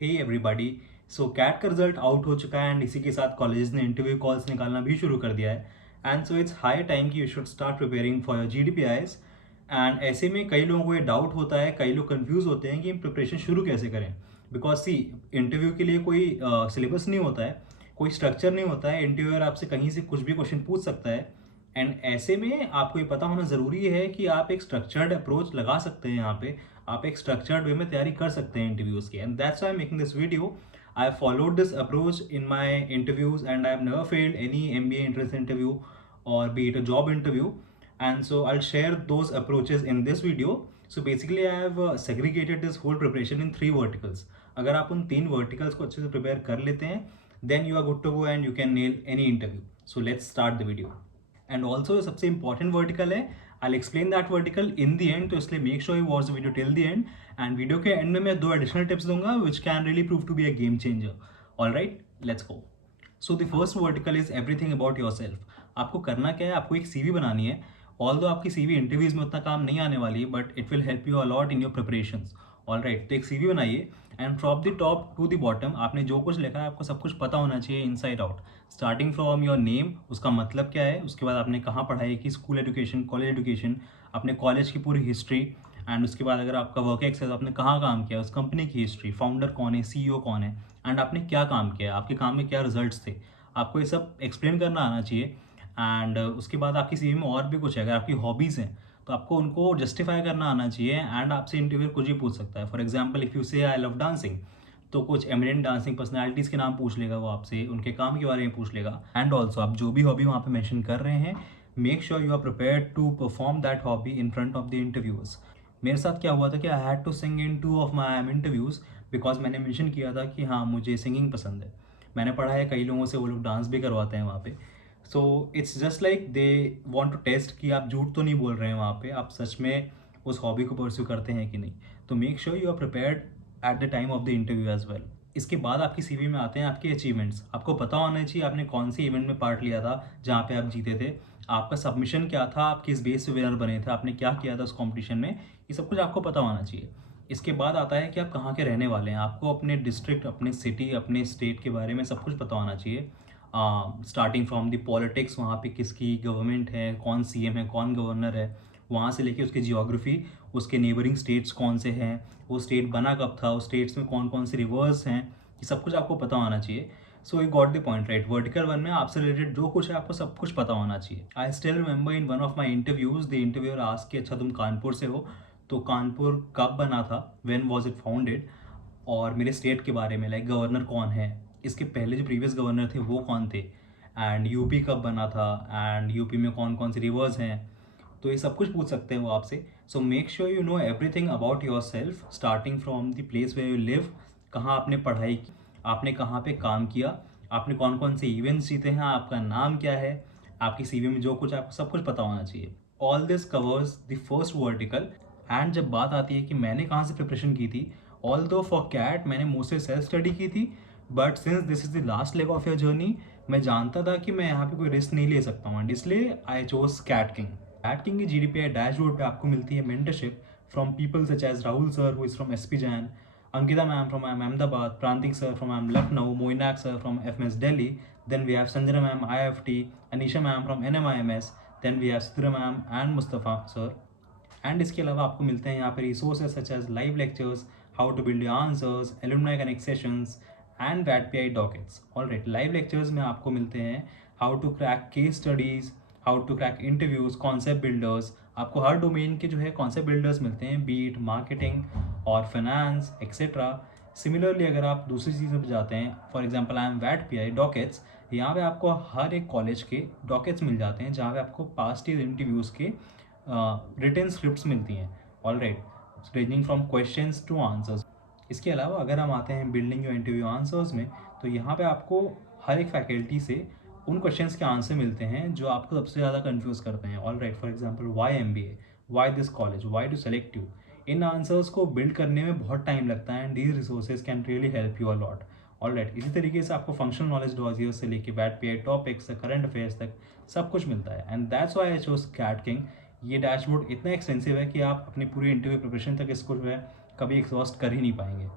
हे everybody. So CAT का result out हो चुका है एंड इसी के साथ कॉलेजेस ने इंटरव्यू कॉल्स निकालना भी शुरू कर दिया है। And so it's high time कि you should start preparing for your GDPIs। And ऐसे में कई लोगों को ये डाउट होता है, कई लोग कंफ्यूज होते हैं कि प्रिपरेशन शुरू कैसे करें। बिकॉज सी, इंटरव्यू के लिए कोई सिलेबस नहीं होता है, कोई स्ट्रक्चर नहीं होता है। इंटरव्यूअर आपसे कहीं से कुछ भी क्वेश्चन पूछ सकता है। एंड ऐसे में आपको ये पता होना ज़रूरी है कि आप एक स्ट्रक्चर्ड अप्रोच लगा सकते हैं। यहाँ पे आप एक स्ट्रक्चर्ड वे में तैयारी कर सकते हैं इंटरव्यूज़ की। And that's why I am making this video. I have followed this approach in my interviews and I have never failed any MBA entrance interview or be it a job interview. And so I'll share those approaches in this video. So basically I have segregated this whole preparation in 3 verticals. अगर आप उन 3 verticals को अच्छे से prepare कर लेते हैं, then you are good to go and you can nail any interview. So let's start the video. And also सबसे इंपॉर्टेंट वर्टिकल है, I explain that vertical in the end, तो इसलिए make sure you watch the video till the end. End video के end में मैं 2 additional tips दूंगा which can really prove to be a game changer. All right, let's go. So the first vertical is everything about yourself. आपको करना क्या है, आपको एक CV बनानी है। ऑल दो आपकी CV इंटरव्यूज में उतना काम नहीं आने वाली है, but it will help you a lot in your preparations. All right, तो एक CV बनाइए and from the top to the bottom आपने जो कुछ लिखा है आपको सब कुछ पता होना चाहिए inside out. Starting from your name, उसका मतलब क्या है, उसके बाद आपने कहाँ पढ़ाई की, स्कूल एजुकेशन, कॉलेज एजुकेशन, अपने कॉलेज की पूरी हिस्ट्री। एंड उसके बाद अगर आपका वर्क एक्सपीरियंस, आपने कहाँ काम किया, उस कंपनी की हिस्ट्री, फाउंडर कौन है, CEO कौन है, एंड आपने क्या काम किया, आपके काम में क्या रिजल्ट्स थे, आपको ये सब एक्सप्लेन करना आना चाहिए। एंड उसके बाद आपकी CV में और भी कुछ है, अगर आपकी हॉबीज़ हैं तो आपको उनको जस्टिफाई करना आना चाहिए। एंड आपसे इंटरव्यू कुछ भी पूछ सकता है। फॉर एग्जाम्पल, इफ़ यू से आई लव डांसिंग, तो कुछ एमिनेंट डांसिंग पर्सनालिटीज़ के नाम पूछ लेगा वो आपसे, उनके काम के बारे में पूछ लेगा। एंड ऑल्सो आप जो भी हॉबी वहाँ पे मेंशन कर रहे हैं, make sure you are prepared to perform that hobby in front of the interviewers. मेरे साथ क्या हुआ था कि I had to sing in 2 of my interviews, because मैंने मेंशन किया था कि हाँ मुझे सिंगिंग पसंद है। मैंने पढ़ा है कई लोगों से, वो लोग डांस भी करवाते हैं वहाँ पे। So it's just like they want to test कि आप झूठ तो नहीं बोल रहे हैं वहाँ पे, आप सच में उस हॉबी को परस्यू करते हैं कि नहीं। तो make sure you are prepared at the time of the interview as well. इसके बाद आपकी CV में आते हैं आपके अचीवमेंट्स। आपको पता होना चाहिए आपने कौन से इवेंट में पार्ट लिया था जहाँ पे आप जीते थे, आपका सबमिशन क्या था, आप किस बेस पे विनर बने थे, आपने क्या किया था उस कॉम्पिटिशन में, ये सब कुछ आपको पता होना चाहिए। इसके बाद आता है कि आप कहाँ के रहने वाले हैं, आपको अपने डिस्ट्रिक्ट, अपने सिटी, अपने स्टेट के बारे में सब कुछ पता होना चाहिए। स्टार्टिंग फ्रॉम द पॉलिटिक्स, वहाँ पे किसकी गवर्नमेंट है, कौन CM है, कौन गवर्नर है, वहाँ से लेके उसकी जियोग्राफी, उसके नेबरिंग स्टेट्स कौन से हैं, वो स्टेट बना कब था, उस स्टेट्स में कौन कौन से रिवर्स हैं, ये सब कुछ आपको पता होना चाहिए। So you got the point right. Vertical 1 में आपसे रिलेटेड जो कुछ है आपको सब कुछ पता होना चाहिए। I still remember in one of my interviews the interviewer asked कि अच्छा तुम कानपुर से हो, तो कानपुर कब बना था, व्हेन वाज इट फाउंडेड, और मेरे स्टेट के बारे में, लाइक गवर्नर कौन है, इसके पहले जो प्रीवियस गवर्नर थे वो कौन थे, एंड यूपी कब बना था, एंड यूपी में कौन कौन से रिवर्स हैं, तो ये सब कुछ पूछ सकते हैं वो आपसे। So make sure you know everything about your self, starting from the place way you live, कहाँ आपने पढ़ाई की, आपने कहाँ पे काम किया, आपने कौन कौन से इवेंट्स जीते हैं, आपका नाम क्या है, आपकी CV में जो कुछ, आपको सब कुछ पता होना चाहिए। All this covers the first vertical. And जब बात आती है कि मैंने कहाँ से प्रिपरेशन की थी, ऑल दो फॉर कैट मैंने मुझसे सेल्फ स्टडी की थी, but since this is the last leg of your journey, मैं जानता था कि मैं यहाँ पे कोई रिस्क नहीं ले सकता हूँ, एंड इसलिए I chose Cat King. Cat King की GDPI डैशबोर्ड पे आपको मिलती है mentorship from people such as Rahul sir who is from SP Jain, Ankita ma'am from IIM Ahmedabad, Prantik sir from IIM Lucknow, Moinak sir from FMS Delhi, then we have Sanjana ma'am IFT, Anisha ma'am from NMIMS, then we have Sidra ma'am and Mustafa sir. And इसके अलावा आपको मिलते हैं यहाँ पे resources such as live lectures, how to build your answers, alumni connect sessions and VATPI dockets. Alright, live lectures में आपको मिलते हैं how to crack case studies, how to crack interviews, concept builders. आपको हर डोमेन के जो है concept builders मिलते हैं, बीट मार्केटिंग और फाइनेंस एक्सेट्रा। सिमिलरली अगर आप दूसरी चीज़ों पर जाते हैं, for example I am VATPI डॉकेट्स, यहाँ पे आपको हर एक कॉलेज के डॉकेट्स मिल जाते हैं जहाँ पे आपको पास्ट ईयर इंटरव्यूज़ के रिटन स्क्रिप्ट्स मिलती हैं। All right, ranging from questions two answers. इसके अलावा अगर हम आते हैं बिल्डिंग योर इंटरव्यू आंसर्स में, तो यहाँ पे आपको हर एक फैकल्टी से उन क्वेश्चंस के आंसर मिलते हैं जो आपको सबसे ज़्यादा कंफ्यूज करते हैं। All right, for example why MBA, why this college, why to select you. इन आंसर्स को बिल्ड करने में बहुत टाइम लगता है and these resources can really help you a lot. All right, इसी तरीके से आपको फंक्शनल नॉलेज डॉजियर से लेके VATPI टॉपिक्स से करंट अफेयर्स तक सब कुछ मिलता है, and that's why I chose Cat King. ये डैशबोर्ड इतना एक्सपेंसिव है कि आप अपनी पूरी इंटरव्यू प्रिपरेशन तक इसको जो है कभी एग्जॉस्ट कर ही नहीं पाएंगे।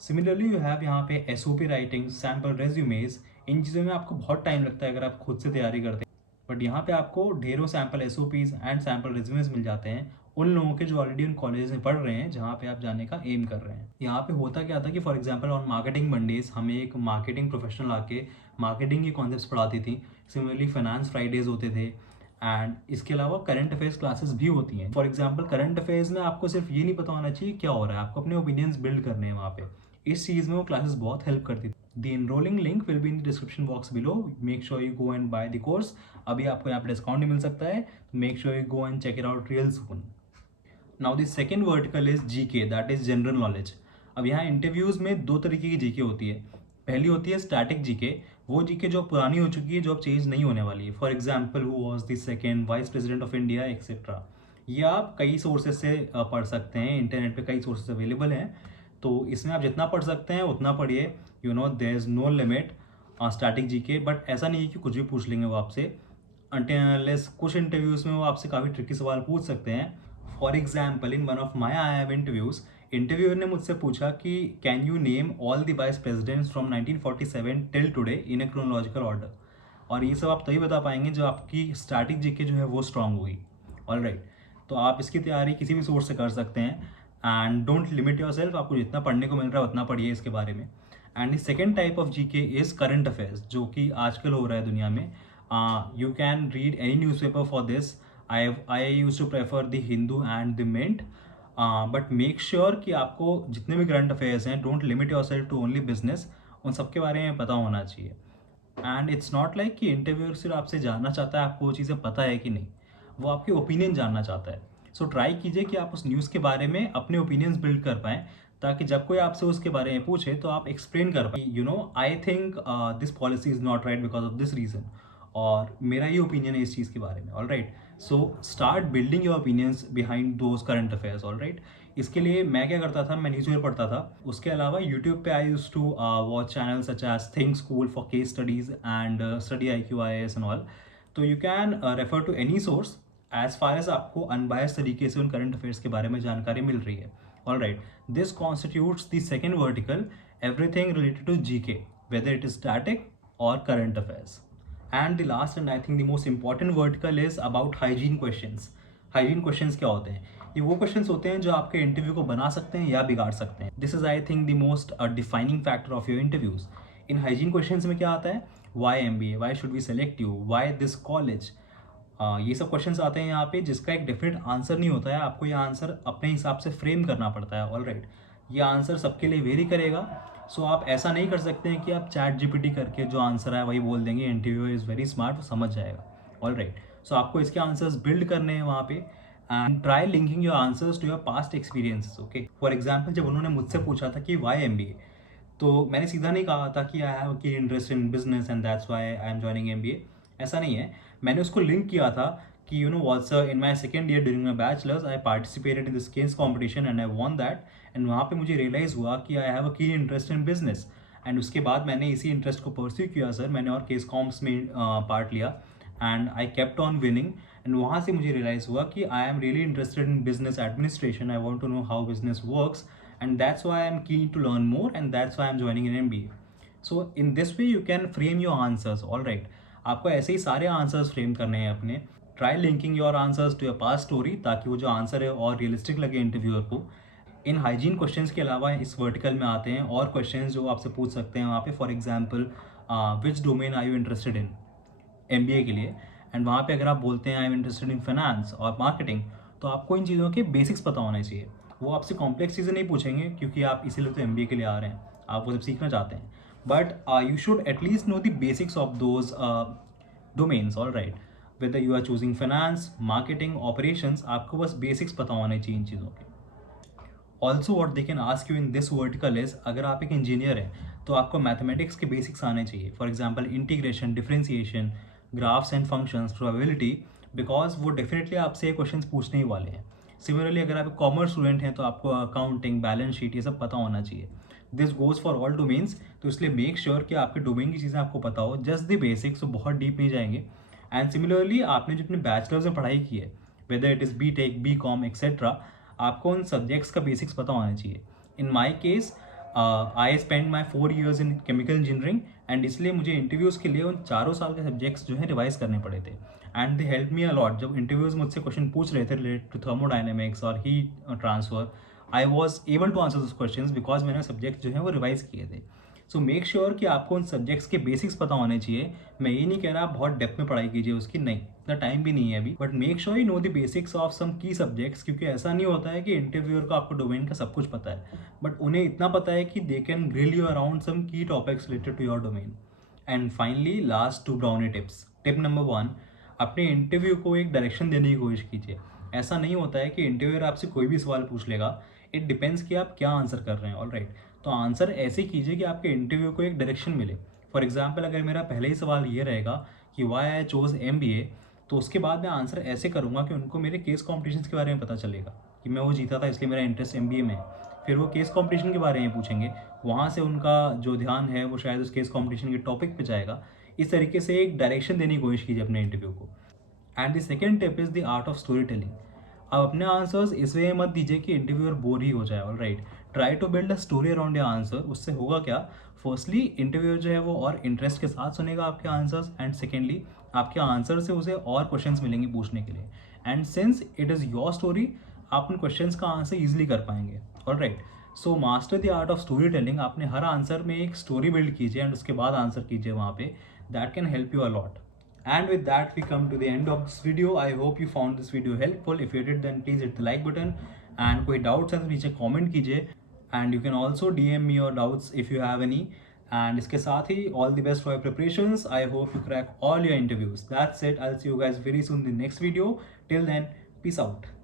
सिमिलरली यू हैव यहाँ पे SOP राइटिंग, सैम्पल रेज्यूमेज। इन चीज़ों में आपको बहुत टाइम लगता है अगर आप खुद से तैयारी करते हैं, बट यहाँ पे आपको ढेरों sample SOPs and sample resumes मिल जाते हैं उन लोगों के जो ऑलरेडी उन कॉलेज में पढ़ रहे हैं जहाँ पे आप जाने का एम कर रहे हैं। यहाँ पे होता क्या था कि for example on marketing Mondays हमें एक मार्केटिंग प्रोफेशनल आके मार्केटिंग के कॉन्सेप्ट्स पढ़ाती थी। सिमिलरली फाइनेंस फ्राइडेज होते थे एंड इसके अलावा करंट अफेयर्स क्लासेस भी होती हैं। फॉर एग्जांपल करंट अफेयर्स में आपको सिर्फ ये नहीं पता होना चाहिए क्या हो रहा है, आपको अपने ओपिनियंस बिल्ड करने हैं वहाँ पे। इस चीज़ में वो क्लासेस बहुत हेल्प करती थी। The enrolling link will be in the description box below, make sure you go and by the course. अभी आपको यहाँ पे डिस्काउंट नहीं मिल सकता है, तो make sure you go and check it out real soon. Now the second vertical is GK, that is general knowledge. अब यहाँ इंटरव्यूज में दो तरीके की जीके होती है। पहली होती है स्टैटिक जीके, वो जीके जो पुरानी हो चुकी है, जो अब चेंज नहीं होने वाली है। For example who was the second vice president of India etcetera. ये आप कई सोर्सेज से पढ़ सकते हैं, इंटरनेट पे कई सोर्सेज अवेलेबल हैं, तो इसमें आप जितना पढ़ सकते हैं उतना पढ़िए। You know there is no limit static GK, but ऐसा नहीं है कि कुछ भी पूछ लेंगे वो आपसे। अनटिल कुछ इंटरव्यूज में वो आपसे काफ़ी ट्रिकी सवाल पूछ सकते हैं। For example in one of my I have interviews, interviewer ने मुझसे पूछा कि can you name all the vice presidents from 1947 till today in a chronological order. और ये सब आप तभी बता पाएंगे जब आपकी स्टैटिक जीके जो है वो स्ट्रांग होगी। ऑल राइट, तो आप इसकी तैयारी किसी भी सोर्स से कर सकते हैं and don't limit yourself, आपको जितना पढ़ने को मिल रहा है उतना पढ़िए इसके बारे में। And the second type of GK is current affairs, जो कि आजकल हो रहा है दुनिया में। You can read any newspaper for this. I used to prefer the Hindu and the Mint, but make sure कि आपको जितने भी करंट अफेयर्स हैं, don't limit yourself to only business, उन सब के बारे में पता होना चाहिए। एंड इट्स नॉट लाइक कि इंटरव्यूअर सिर्फ आपसे जानना चाहता है आपको वो चीज़ें पता है कि नहीं, वो आपके ओपिनियन जानना चाहता है। सो ट्राई कीजिए कि आप उस न्यूज़ के बारे में अपने ओपिनियंस बिल्ड कर पाएँ, ताकि जब कोई आपसे उसके बारे में पूछे तो आप एक्सप्लेन कर पाए, you know I think this policy is not right because of this reason, और मेरा ये ओपिनियन है इस चीज़ के बारे में। All right, so start building your opinions behind those current affairs. All right, इसके लिए मैं क्या करता था, मैं न्यूज़पेपर पढ़ता था। उसके अलावा यूट्यूब पे I used to watch channel such as Think School for case studies and Study IQ IAS and all. तो you can refer to any source as far as आपको अनबायस तरीके से उन करंट अफेयर्स के बारे में जानकारी मिल रही है। All right, this constitutes the second vertical, everything related to GK, whether it is static और current affairs. And the last and I think the most important vertical is about hygiene questions. Hygiene questions क्या होते हैं? ये वो questions होते हैं जो आपके इंटरव्यू को बना सकते हैं या बिगाड़ सकते हैं। This is I think the most defining factor of your interviews. In hygiene questions में क्या आता है? Why MBA? Why should we select you? Why this college? ये सब क्वेश्चंस आते हैं यहाँ पे, जिसका एक डेफिनेट आंसर नहीं होता है, आपको ये आंसर अपने हिसाब से फ्रेम करना पड़ता है। ऑल राइट, ये आंसर सबके लिए वेरी करेगा। सो आप ऐसा नहीं कर सकते हैं कि आप ChatGPT करके जो आंसर है वही बोल देंगे, इंटरव्यूअर इज़ वेरी स्मार्ट, वो समझ जाएगा। ऑल राइट, सो आपको इसके आंसर्स बिल्ड करने हैं वहाँ पे, and try linking your answers to your past experiences. Okay, for example जब उन्होंने मुझसे पूछा था कि वाई MBA, तो मैंने सीधा नहीं कहा था कि आई हैव की interest in business and that's why I am joining MBA। ऐसा नहीं है, मैंने उसको लिंक किया था कि you know what's in my second year during my bachelors I participated in this case competition and I von that. And वहाँ पे मुझे रियलाइज़ हुआ कि आई हैव अ की इंटरेस्ट इन बिजनेस, एंड उसके बाद मैंने इसी इंटरेस्ट को परस्यू किया सर, मैंने और केस कॉम्स में पार्ट लिया and I kept on winning. एंड वहाँ से मुझे रियलाइज़ हुआ कि I am really interested in business administration, I want to know how business works, and that's why I'm keen to learn more, and that's why I'm joining an MBA. So in this way you can frame your answers. All right, आपको ऐसे ही सारे answers frame करने हैं अपने। Try linking your answers to your past story, ताकि वो जो answer है और रियलिस्टिक लगे इंटरव्यूअर को। इन हाइजीन क्वेश्चंस के अलावा इस वर्टिकल में आते हैं और क्वेश्चंस जो आपसे पूछ सकते हैं वहाँ पे। For example which domain are you interested in MBA के लिए, एंड वहाँ पे अगर आप बोलते हैं I am interested in finance और मार्केटिंग, तो आपको इन चीज़ों के बेसिक्स पता होने चाहिए। वो आपसे कॉम्प्लेक्स चीज़ें नहीं पूछेंगे, क्योंकि आप इसीलिए तो MBA के लिए आ रहे हैं, आप वो सब सीखना चाहते हैं। But you should at least know the basics of those domains. All right, whether you are choosing finance, marketing, operations, आपको बस बेसिक्स पता होने चाहिए इन चीज़ों के। Also what they can ask you in this vertical is, अगर आप एक इंजीनियर हैं तो आपको मैथमेटिक्स के बेसिक्स आने चाहिए। For example integration, differentiation, graphs and functions, probability, because वो डेफिनेटली आपसे ये क्वेश्चंस पूछने ही वाले हैं। सिमिलरली अगर आप कॉमर्स स्टूडेंट हैं तो आपको अकाउंटिंग, बैलेंस शीट, ये सब पता होना चाहिए। This goes for all domains, तो इसलिए मेक श्योर कि आपके डोमेन की चीज़ें आपको पता हो, जस्ट द बेसिक्स, तो बहुत डीप नहीं जाएंगे। एंड सिमिलरली आपने जो अपने बैचलर्स में पढ़ाई की है, whether it is BTech, BCom etcetera, आपको उन सब्जेक्ट्स का बेसिक्स पता होना चाहिए। In my case I spend my 4 years in chemical engineering, and इसलिए मुझे इंटरव्यूज़ के लिए उन चारों साल के सब्जेक्ट्स जो है रिवाइज करने पड़े थे. And they help me a lot. जब इंटरव्यूज़ मुझसे क्वेश्चन पूछ रहे थे रिलेटेड टू थर्मोडाइनमिक्स और heat transfer, I was able to answer this question because मैंने सब्जेक्ट जो है वो रिवाइज किए थे. सो मेक श्योर कि आपको उन सब्जेक्ट्स के बेसिक्स पता होने चाहिए. मैं ये नहीं कह रहा आप बहुत डेप्थ में पढ़ाई कीजिए उसकी, नहीं, इतना टाइम भी नहीं है अभी, but make sure you know the basics of some key subjects, क्योंकि ऐसा नहीं होता है कि इंटरव्यूअर को आपको डोमेन का सब कुछ पता है, बट उन्हें इतना पता है कि they can grill you around some key topics related to your domain. And finally last 2 brownie tips. Tip number 1, अपने इंटरव्यू को एक डायरेक्शन देने की कोशिश कीजिए. ऐसा नहीं होता है कि इंटरव्यूअर आपसे कोई भी सवाल पूछ लेगा. इट डिपेंड्स कि आप क्या आंसर कर रहे हैं. ऑल राइट, तो आंसर ऐसे कीजिए कि आपके इंटरव्यू को एक डायरेक्शन मिले. फॉर एग्जाम्पल, अगर मेरा पहले ही सवाल ये रहेगा कि वाई आई चोज MBA, तो उसके बाद मैं आंसर ऐसे करूँगा कि उनको मेरे केस कॉम्पिटिशन्स के बारे में पता चलेगा कि मैं वो जीता था इसलिए मेरा इंटरेस्ट MBA में है. फिर वो केस कॉम्पिटिशन के बारे में पूछेंगे, वहाँ से उनका जो ध्यान है वो शायद उस केस कॉम्पिटिशन के टॉपिक पे जाएगा. इस तरीके से एक डायरेक्शन देने की कोशिश कीजिए अपने इंटरव्यू को. And the second tip is the art of story telling. अब अपने आंसर्स इस वे मत दीजिए कि इंटरव्यूअर बोर ही हो जाए. All right, try to build a story around your answer. उससे होगा क्या, फर्स्टली इंटरव्यूअर जो है वो और इंटरेस्ट के साथ सुनेगा आपके आंसर्स, एंड सेकेंडली आपके आंसर से उसे और क्वेश्चंस मिलेंगे पूछने के लिए. And since it is your story, आप उन क्वेश्चंस का आंसर ईजिली कर पाएंगे. All right, so master the art of story telling. आपने हर आंसर में एक स्टोरी बिल्ड कीजिए एंड उसके बाद आंसर कीजिए वहाँ पे. That can help you allot. And with that, we come to the end of this video. I hope you found this video helpful. If you did, then please hit the like button. And कोई doubts है तो नीचे comment कीजिए. And you can also DM me your doubts if you have any. And इसके साथ ही all the best for your preparations. I hope you crack all your interviews. That's it. I'll see you guys very soon in the next video. Till then, peace out.